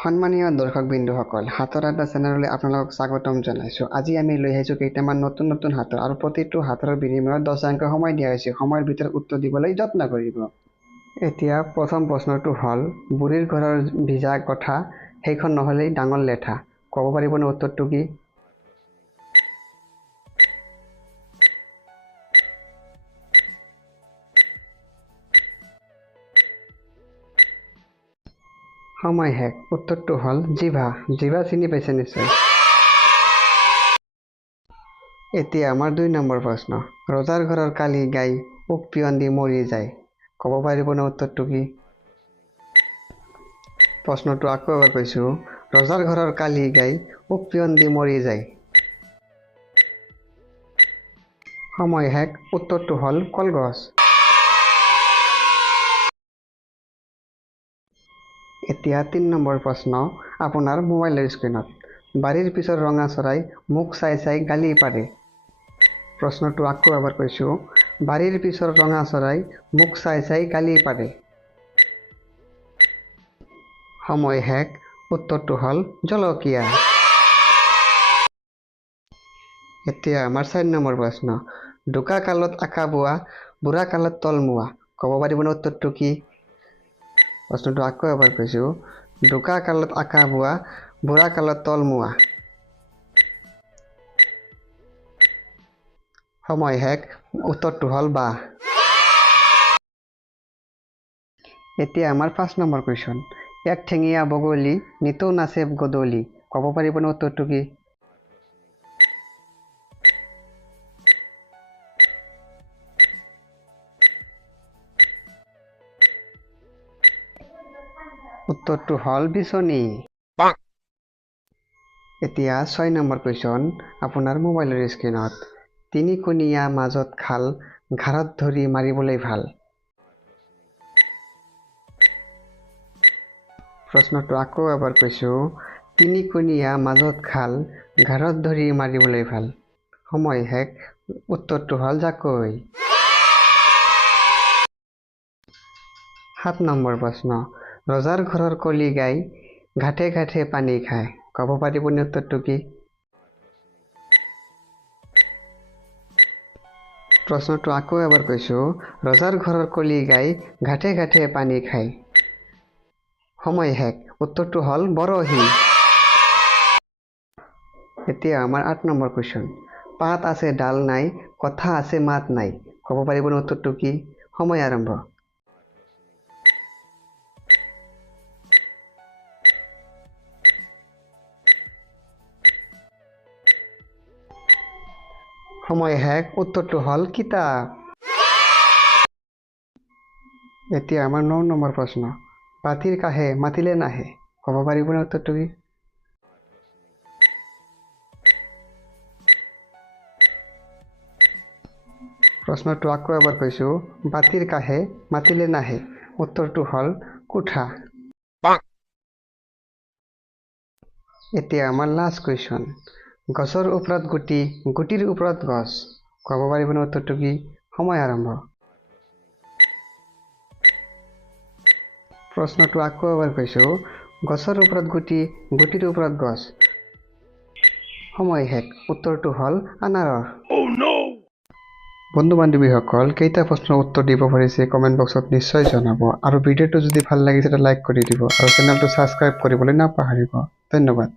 সন্মানীয় দৰ্শকবৃন্দসকল, হাতৰ আড্ডা চেনেললৈ আপোনালোকক স্বাগতম জনাইছোঁ। আজি আমি লৈ আহিছোঁ কেইটামান নতুন হাতৰ আৰু প্ৰতিটো হাতৰ বিনিময়ত 10 সময় দিয়া হৈছে। সময়ৰ ভিতৰত উত্তৰ দিবলৈ যত্ন কৰিব। এতিয়া প্ৰথম প্ৰশ্নটো হ'ল, বুঢ়ীৰ ঘৰৰ ভিজা কথা সেইখন নহ'লেই ডাঙৰ লেঠা। ক'ব পাৰিবনে উত্তৰটো কি? সময় শেষ। উত্তৰটো হ'ল জিভা। জিভা চিনি পাইছে নিশ্চয়। এতিয়া আমাৰ 2 নম্বৰ প্ৰশ্ন। ৰজাৰ ঘৰৰ কালি গাই উক পিয়ন দি মৰি যায়। ক'ব পাৰিবনে উত্তৰটো কি? প্ৰশ্নটো আকৌ এবাৰ কৈছোঁ। ৰজাৰ ঘৰৰ কালি গাই উক পিয়ন দি মৰি যায়। সময় শেষ। উত্তৰটো হ'ল কলগছ। এতিয়া 3 নম্বৰ প্ৰশ্ন আপোনাৰ মোবাইলৰ স্ক্ৰীণত। বাৰীৰ পিছৰ ৰঙা চৰাই মোক চাই চাই গালি পাৰে। প্ৰশ্নটো আকৌ এবাৰ কৈছোঁ। বাৰীৰ পিছৰ ৰঙা চৰাই মোক চাই চাই গালি পাৰে। সময় শেষ। উত্তৰটো হ'ল জলকীয়া। এতিয়া আমাৰ 4 নম্বৰ প্ৰশ্ন। ডোকা কালত আকা বোৱা, বুঢ়া কালত তলমুৱা। ক'ব পাৰিবনে উত্তৰটো কি? প্ৰশ্নটো আকৌ এবাৰ কৈছোঁ। ডোকা কালত আকা বোৱা, বুঢ়া কালত তলমুৱা। সময় শেষ। উত্তৰটো হ'ল বাঁহ। এতিয়া আমাৰ 5 নম্বৰ কুৱেশ্যন। এক ঠেঙীয়া বগলী নিতৌ নাচে গদূলি। ক'ব পাৰিবনে উত্তৰটো কি? উত্তৰটো হ'ল বিচনী। এতিয়া 6 নম্বৰ কুৱেশ্যন আপোনাৰ মোবাইলৰ স্ক্ৰীণত। তিনিকুণীয়া মাজত খাল, ঘাৰত ধৰি মাৰিবলৈ ভাল। প্ৰশ্নটো আকৌ এবাৰ কৈছোঁ। তিনিকুণীয়া মাজত খাল, ঘাৰত ধৰি মাৰিবলৈ ভাল। সময় শেষ। উত্তৰটো হ'ল জাকৈ। 7 নম্বৰ প্ৰশ্ন। ৰজাৰ ঘৰৰ কলি গাই ঘাটে ঘাটে পানী খায়। ক'ব পাৰিবনে উত্তৰটো কি? প্ৰশ্নটো আকৌ এবাৰ কৈছোঁ। ৰজাৰ ঘৰৰ কলি গাই ঘাটে ঘাটে পানী খায়। সময় শেষ। উত্তৰটো হ'ল বৰশী। এতিয়া আমাৰ 8 নম্বৰ কুৱেশ্যন। পাত আছে ডাল নাই, কথা আছে মাত নাই। ক'ব পাৰিবনে উত্তৰটো কি? সময় আৰম্ভ। সময় শেষ। উত্তৰটো হ'ল কিতাপ। এতিয়া আমাৰ 9 নম্বৰ প্ৰশ্ন। পাতিৰ কাষে মাতিলে নাহে। ক'ব পাৰিবনে উত্তৰটো কি? প্ৰশ্নটো আকৌ এবাৰ কৈছোঁ। বাতিৰ কাষে মাতিলে নাহে। উত্তৰটো হ'ল কোঠা। এতিয়া আমাৰ লাষ্ট কুৱেশ্যন। গছৰ ওপৰত গুটি, গুটিৰ ওপৰত গছ। ক'ব পাৰিবনে উত্তৰটো কি? সময় আৰম্ভ। প্ৰশ্নটো আকৌ এবাৰ কৈছোঁ। গছৰ ওপৰত গুটি, গুটিৰ ওপৰত গছ। সময় শেষ। উত্তৰটো হ'ল আনাৰস। বন্ধু বান্ধৱীসকল, কেইটা প্ৰশ্নৰ উত্তৰ দিব পাৰিছে কমেণ্ট বক্সত নিশ্চয় জনাব। আৰু ভিডিঅ'টো যদি ভাল লাগিছে লাইক কৰি দিব আৰু চেনেলটো ছাবস্ক্ৰাইব কৰিবলৈ নাপাহৰিব। ধন্যবাদ।